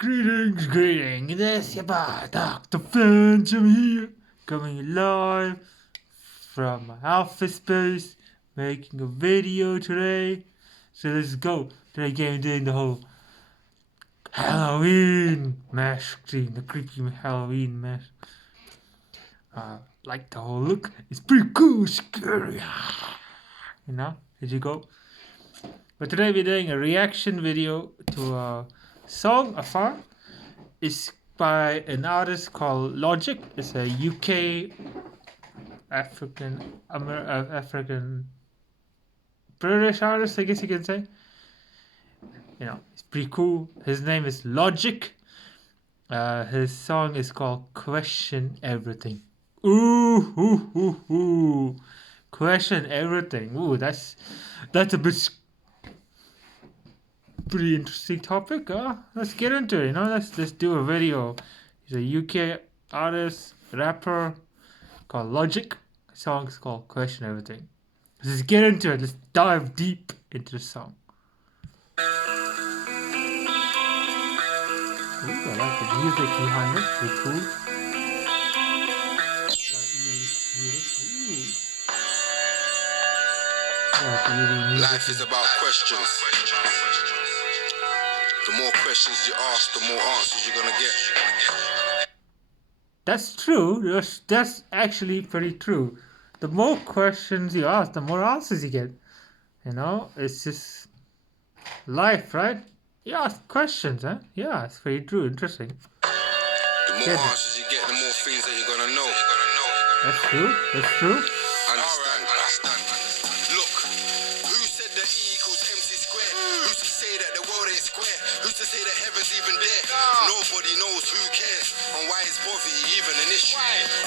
Greetings, this your boy, Dr. Phantom here, coming live from my office space, making a video today. So let's go. Today I'm doing the whole Halloween mask thing, the creepy Halloween mask. Like the whole look. It's pretty cool, scary. You know, here you go. But today we're doing a reaction video to a song afar. It's by an artist called Logic. It's a UK African British artist, I guess you can say. You know, it's pretty cool. His name is Logic. His song is called Question Everything. Ooh. Question Everything. Ooh, that's a bit pretty interesting topic. Let's get into it. You know, let's do a video. He's a UK artist, rapper called Logic. The song is called Question Everything. Let's just get into it. Let's dive deep into the song. Ooh, I like the music behind it. Pretty cool. Life is about questions. The more questions you ask, the more answers you're gonna get. That's true. That's actually pretty true. The more questions you ask, the more answers you get. You know, it's just life, right? You ask questions, huh? Yeah, it's very true. Interesting. The more answers you get, the more things that you're gonna know. That's true. That's true. Understand. Look, who said that E equals MC squared? Who's to say that the world ain't square? Who's to say that heaven's even there? Nobody knows. Who cares? And why is poverty even an issue?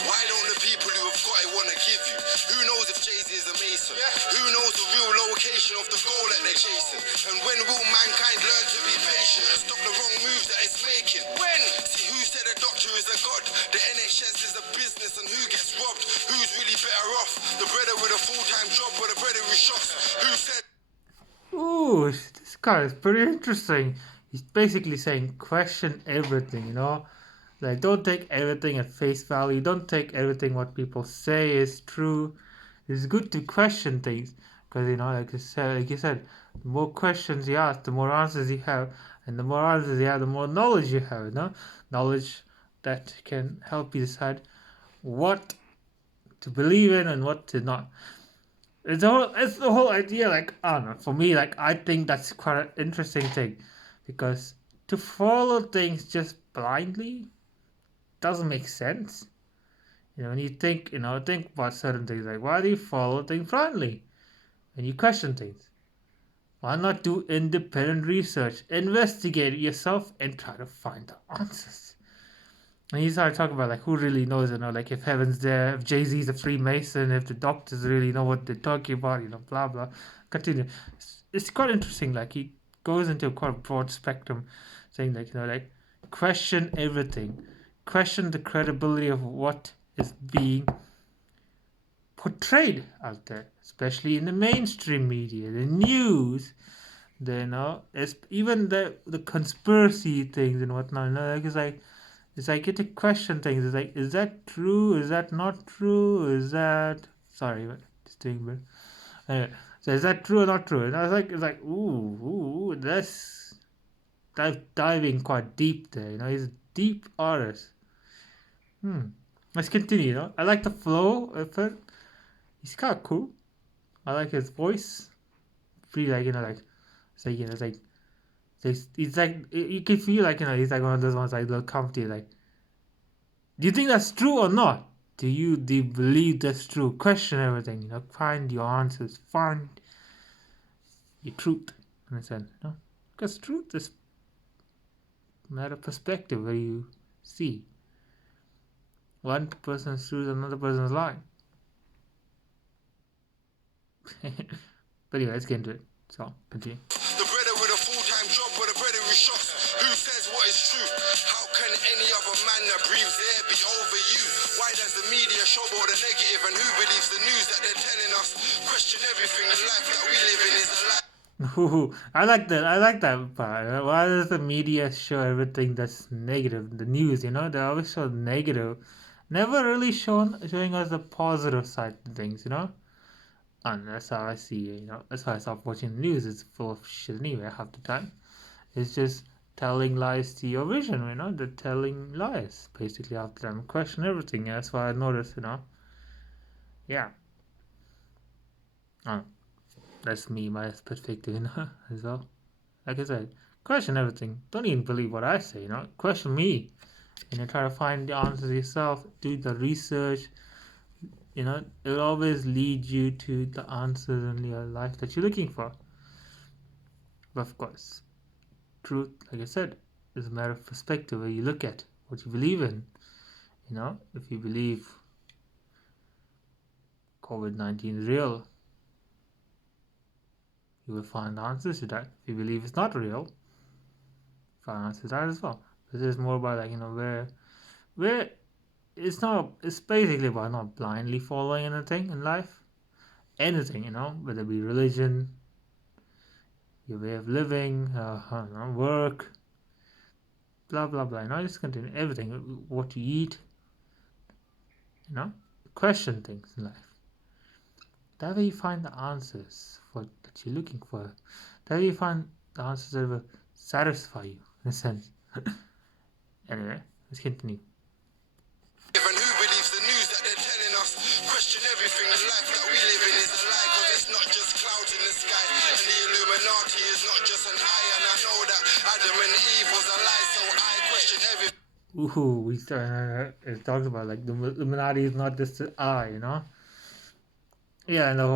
Why don't the people who have got it want to give you? Who knows if Jay-Z is a mason? Who knows the real location of the goal that they're chasing? And when will mankind learn to be patient and stop the wrong moves that it's making? When? See, who said a doctor is a god? The NHS is a business, and who gets robbed? Who's really better off? The brother with a full-time job or the brother who shops? Who said... Ooh, this guy is pretty interesting. He's basically saying question everything, you know? Like, don't take everything at face value. Don't take everything what people say is true. It's good to question things. Because, you know, like you said, the more questions you ask, the more answers you have. And the more answers you have, the more knowledge you have, you know? Knowledge that can help you decide what to believe in and what to not. It's the whole idea, like, I don't know, for me, like, I think that's quite an interesting thing. Because to follow things just blindly doesn't make sense. You know, when you think about certain things, like, why do you follow things blindly? When you question things. Why not do independent research, investigate it yourself, and try to find the answers? And you start talking about, like, who really knows, you know, like, if heaven's there, if Jay-Z's a Freemason, if the doctors really know what they're talking about, you know, blah, blah. Continue. It's quite interesting, like, he goes into a quite broad spectrum, saying, like, you know, like, question everything. Question the credibility of what is being portrayed out there, especially in the mainstream media, the news, it's even the conspiracy things and whatnot. You know, like, it's like get to question things. It's like, is that true? Is that not true? Is that but just doing bit. Anyway, so is that true or not true? And I was like, it's like, ooh, that's diving quite deep there. You know, he's a deep artist. Let's continue. You know, I like the flow of it. He's kind of cool. I like his voice. Pretty, like, you know, like, it's like, you know, it's like you can feel like, you know, he's like one of those ones like look comfy. Like, do you think that's true or not? Do you believe that's true? Question everything. You know, find your answers. Find your truth. In a sense, you know, because truth is a matter of perspective where you see. One person's truth, another person's lie. But anyway, let's get into it. So, continue. The brother with a full-time job or the brother who shops? Who says what is true? How can any other man that breathes air be over you? Why does the media show all the negative, and who believes the news that they're telling us? Question everything, the life that we live in is a lie. Ooh, I like that. I like that part. Why does the media show everything that's negative? The news, they always show negative, never really showing us the positive side of things. And that's how I see it. That's why I stopped watching the news. It's full of shit anyway half the time. It's just telling lies to your vision. They're telling lies basically half the time. Question everything. That's why I noticed. Yeah. Oh, that's me, my perspective, as well. Like I said, question everything. Don't even believe what I say. Question me. Try to find the answers yourself. Do the research. It'll always lead you to the answers in your life that you're looking for. But of course, truth, like I said, is a matter of perspective where you look at what you believe in. If you believe COVID-19 is real, you will find answers to that. If you believe it's not real, find answers to that as well. This is more about where it's basically about not blindly following anything in life. Anything, whether it be religion, your way of living, work, blah blah blah. Just continue everything. What you eat, you know, question things in life. That way you find the answers for that you're looking for. That way you find the answers that will satisfy you in a sense. Anyway, let's continue. Even who believes the news that they're telling us? Question everything. The life that we live in is a lie, cause it's not just clouds in the sky. And the Illuminati is not just an eye. And I know that Adam and Eve was a lie, so I question everything. Ooh, it talks about like the Illuminati is not just an eye. Yeah, and the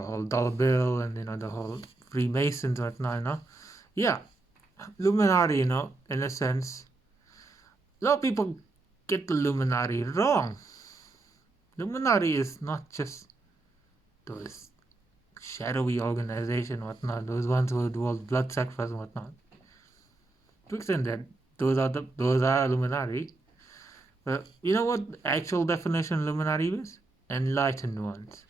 whole dollar bill and the whole Freemasons and whatnot. Yeah, Illuminati, in a sense, a lot of people get the Illuminati wrong. Illuminati is not just those shadowy organization, whatnot, those ones who do all blood sacrifice and whatnot. To extend that, those are Illuminati. But you know what the actual definition of Illuminati is? Enlightened ones.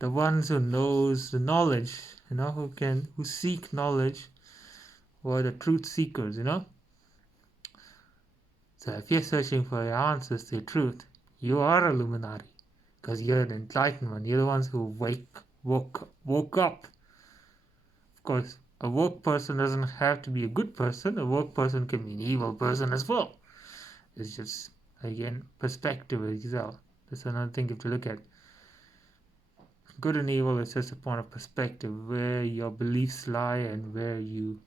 The ones who knows the knowledge, who seek knowledge, or the truth seekers. So if you're searching for your answers to truth, you are Illuminati. Because you're the enlightened one. You're the ones who woke up. Of course, a woke person doesn't have to be a good person. A woke person can be an evil person as well. It's just, again, perspective as well. That's another thing you have to look at. Good and evil is just a point of perspective where your beliefs lie and where you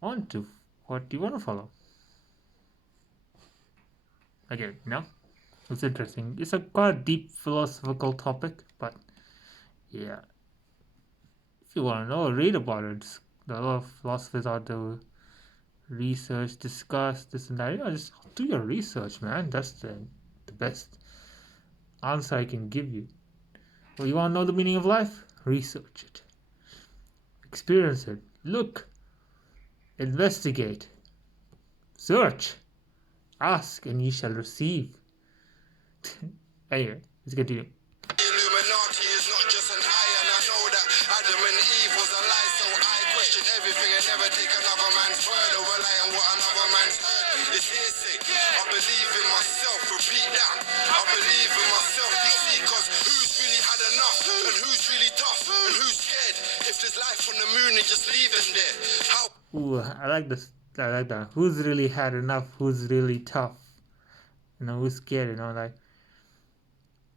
what you want to follow. Again, it's interesting. It's a quite deep philosophical topic, but yeah, if you want to know, read about it. There are a lot of philosophers out there research, discuss this and that. Just do your research, man. That's the best answer I can give you. Well, you want to know the meaning of life? Research it. Experience it. Look. Investigate. Search. Ask and ye shall receive. Anyway, let's continue. The Illuminati is not just an eye, and I know that Adam and Eve was a lie, so I question everything and never take another man's word or rely on what another man's heard. It's hearsay. I believe in myself, repeat that. I believe in myself, you see, cause who's really had enough, and who's really tough, and who's scared? If there's life on the moon, then just leave them there. How? Ooh, I like this. I like that. Who's really had enough? Who's really tough? Who's scared? Like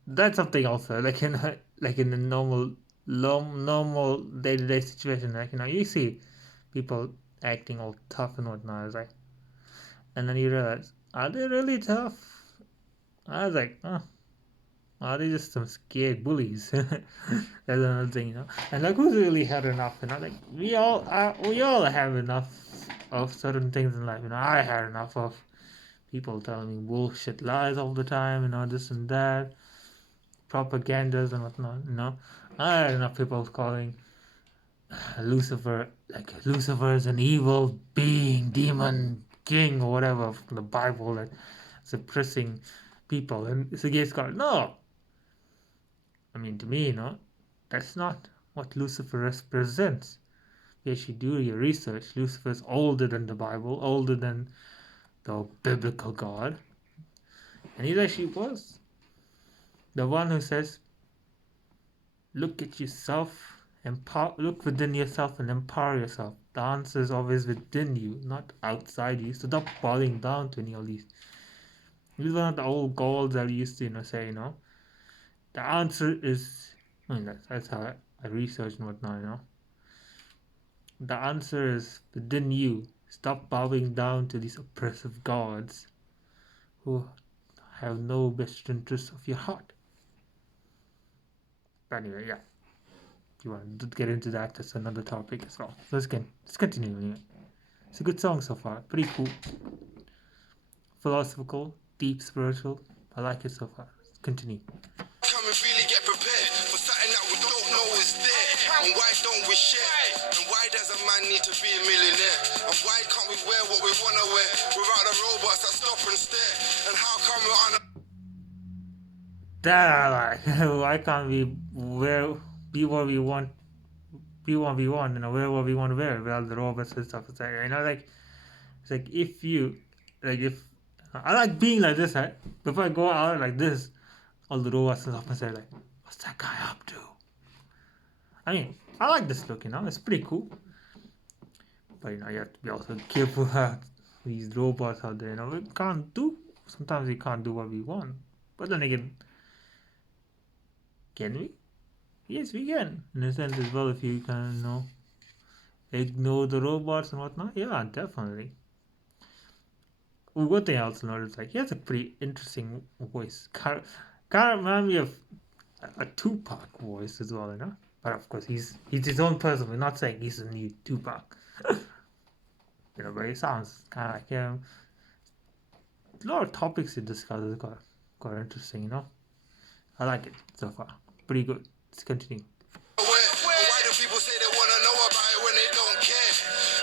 that's something also. Like in a normal day-to-day situation. Like you see people acting all tough and whatnot. It's like, and then you realize, are they really tough? I was like, oh, are they just some scared bullies? That's another thing. And like, who's really had enough? Like we all have enough of certain things in life. I had enough of people telling me bullshit lies all the time. This and that, propagandas and whatnot. I had enough people calling Lucifer is an evil being, demon, king, or whatever from the Bible that suppressing people, and it's against God. No, I mean to me, that's not what Lucifer represents. You actually do your research. Lucifer is older than the Bible, older than the biblical God. And he actually was the one who says, look at yourself, look within yourself and empower yourself. The answer is always within you, not outside you. So stop bowing down to any of these. These are not the old goals that we used to, say, The answer is, that's how I research and whatnot. The answer is within you. Stop bowing down to these oppressive gods who have no best interest of your heart. But anyway, yeah. If you want to get into that, that's another topic as well. So let's continue anyway. It's a good song so far. Pretty cool. Philosophical, deep, spiritual. I like it so far. Let's continue. Come and really get prepared for something that we don't know is there. And why don't we share? And why does a man need to be a millionaire? And why can't we wear what we want to wear without the robots that stop and stare? And how come we're on a... That I like. Why can't we be what we want, wear what we want to wear without the robots and stuff? It's like if you, if I like being like this, right? Before I go out like this, all the robots and stuff and say like, what's that guy up to? I mean, I like this look, it's pretty cool. But you have to be also careful about these robots out there. Sometimes we can't do what we want. But then again, can we? Yes, we can. In a sense as well, if you can, ignore the robots and whatnot. Yeah, definitely. One thing I also noticed, he has a pretty interesting voice. Kind of remind me of a Tupac voice as well, But of course, he's his own person. We're not saying he's a new Tupac. But it sounds kind of like him. A lot of topics he discusses quite interesting, I like it so far. Pretty good. Let's continue. Why do people say they want to know about it when they don't care?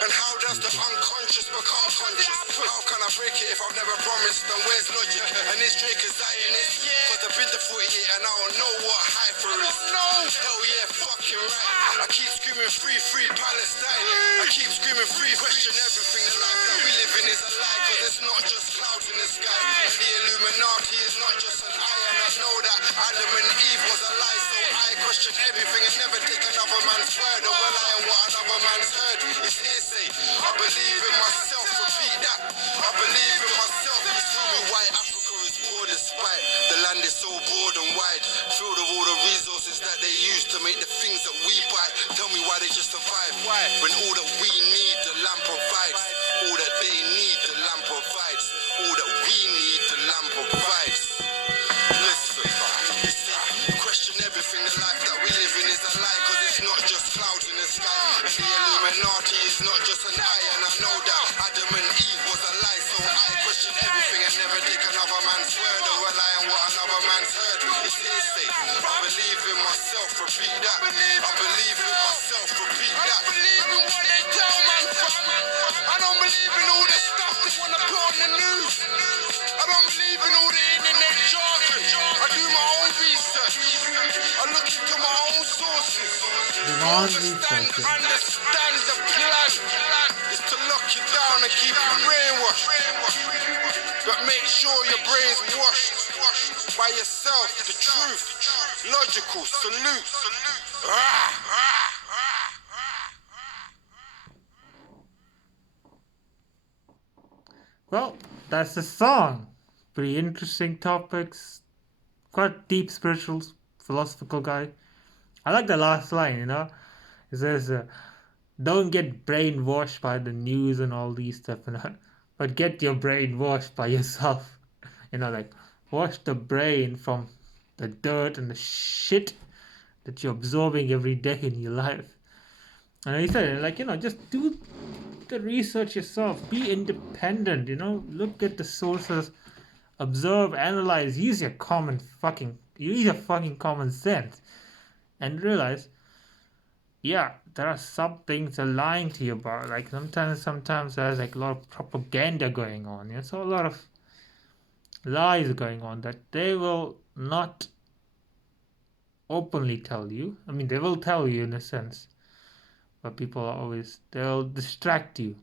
And how does the unconscious become conscious? How can I break it if I've never promised? And where's logic? And this Drake is Zionist. Cause I've been to 48 and I don't know what hyper is. Hell yeah, fucking right. I keep screaming free Palestine. I keep screaming free, question everything. The life that we live in is a lie. Cause it's not just clouds in the sky. And the Illuminati is not just an eye. And I know that Adam and Eve was a lie. So I question everything and never take another man's word or rely on what another man's heard. It's hearsay. I believe in myself, repeat that. I believe in myself. You tell me why Africa is poor despite the land is so broad and wide, filled with all the resources that they use to make the things that we buy. Tell me why they just survive. When all that we need, the land provides. All that they need, the land provides. All that we need, the land provides. Listen, you see, question everything. The life that we live in is a lie, cause it's not just clouds in the sky. And the Illuminati is not just an eye. And I know that Adam and Eve was a lie. So I question everything and never take another man's word or rely on what another man's heard. It's hearsay. I believe in myself, repeat that. I believe in myself, repeat that. I believe in what they tell man, fam. I don't believe in all the stuff they wanna put on the news. I don't believe in all the internet jargon. I do my own research. I look into my own sources. Understand the plan is to lock you down and keep you brainwashed. But make sure your brain's washed by yourself. The truth, logical, salute. Well, that's the song. Pretty interesting topics. Quite deep, spiritual, philosophical guy. I like the last line, It says, don't get brainwashed by the news and all these stuff, but get your brain washed by yourself. Wash the brain from the dirt and the shit that you're absorbing every day in your life. And he said, just do the research yourself. Be independent, Look at the sources. Observe, analyze, use your fucking common sense. And realize, yeah, there are some things they're lying to you about. Like sometimes there's a lot of propaganda going on. So a lot of lies going on that they will not openly tell you. I mean, they will tell you in a sense, but people are always, they'll distract you.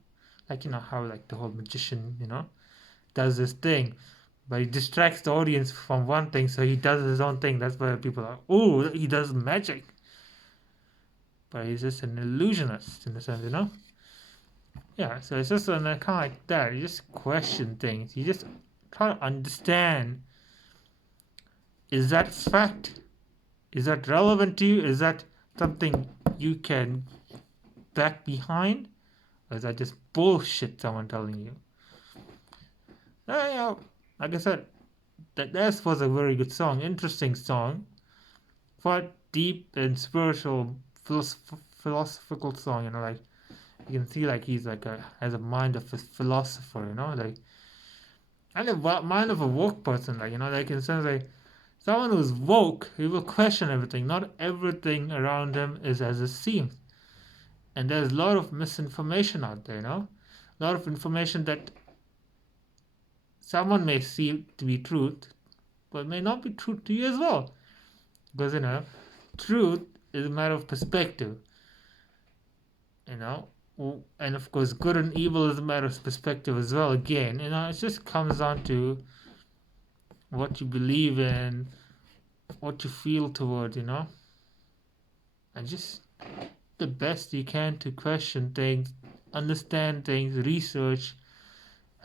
Like, you know, how like the whole magician, you know, does this thing, but he distracts the audience from one thing, so he does his own thing. That's why people are, oh, he does magic. But he's just an illusionist in a sense, you know? Yeah, so it's just kind of like that. You just question things. You just try to understand, is that fact? Is that relevant to you? Is that something you can back behind? Or is that just bullshit someone telling you? Yeah, like I said, that was a very good song, interesting song, quite deep and spiritual, philosophical song. You know, like you can see, like he's like has a mind of a philosopher. You know, like and a mind of a woke person. Like, you know, like in sense like someone who's woke, he will question everything. Not everything around him is as it seems, and there's a lot of misinformation out there. You know, a lot of information that someone may see to be truth, but may not be true to you as well. Because, you know, truth is a matter of perspective, you know. And of course, good and evil is a matter of perspective as well. Again, you know, it just comes down to what you believe in, what you feel toward, you know, and just the best you can to question things, understand things, research,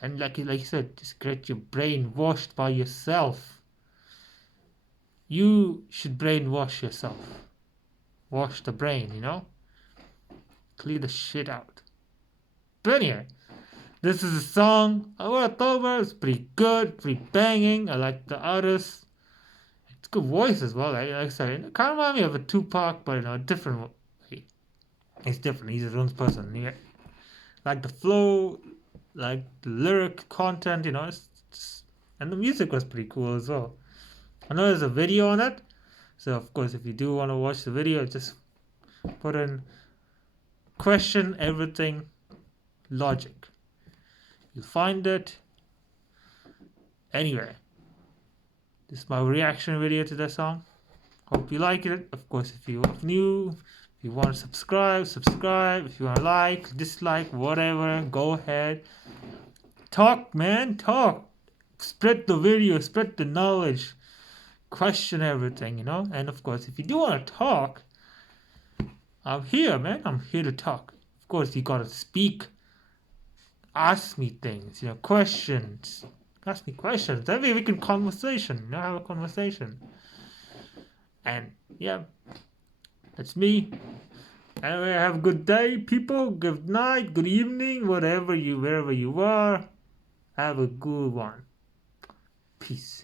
and like you said, just get your brain washed by yourself. You should brainwash yourself. Wash the brain, you know? Clear the shit out. But anyway, this is a song I would have thought about. It's pretty good, pretty banging. I like the artist. It's good voice as well. Like I said, it kind of reminds me of a Tupac, but in a different way. He's different. He's his own person. Yeah. Like the flow, like the lyric content, you know, and the music was pretty cool as well. I know there's a video on it, so of course, if you do want to watch the video, just put in question everything logic. You'll find it anywhere. This is my reaction video to the song. Hope you like it. Of course, if you're new, if you want to subscribe, subscribe. If you want to like, dislike, whatever, go ahead. Talk, man, talk. Spread the video, spread the knowledge, question everything, you know. And of course, if you do want to talk, I'm here, man. I'm here to talk. Of course, you gotta speak. Ask me things, you know, questions. Ask me questions. That way we can conversation, you know, have a conversation. And yeah, that's me. Anyway, have a good day, people. Good night, good evening, wherever you are. Have a good one. Peace.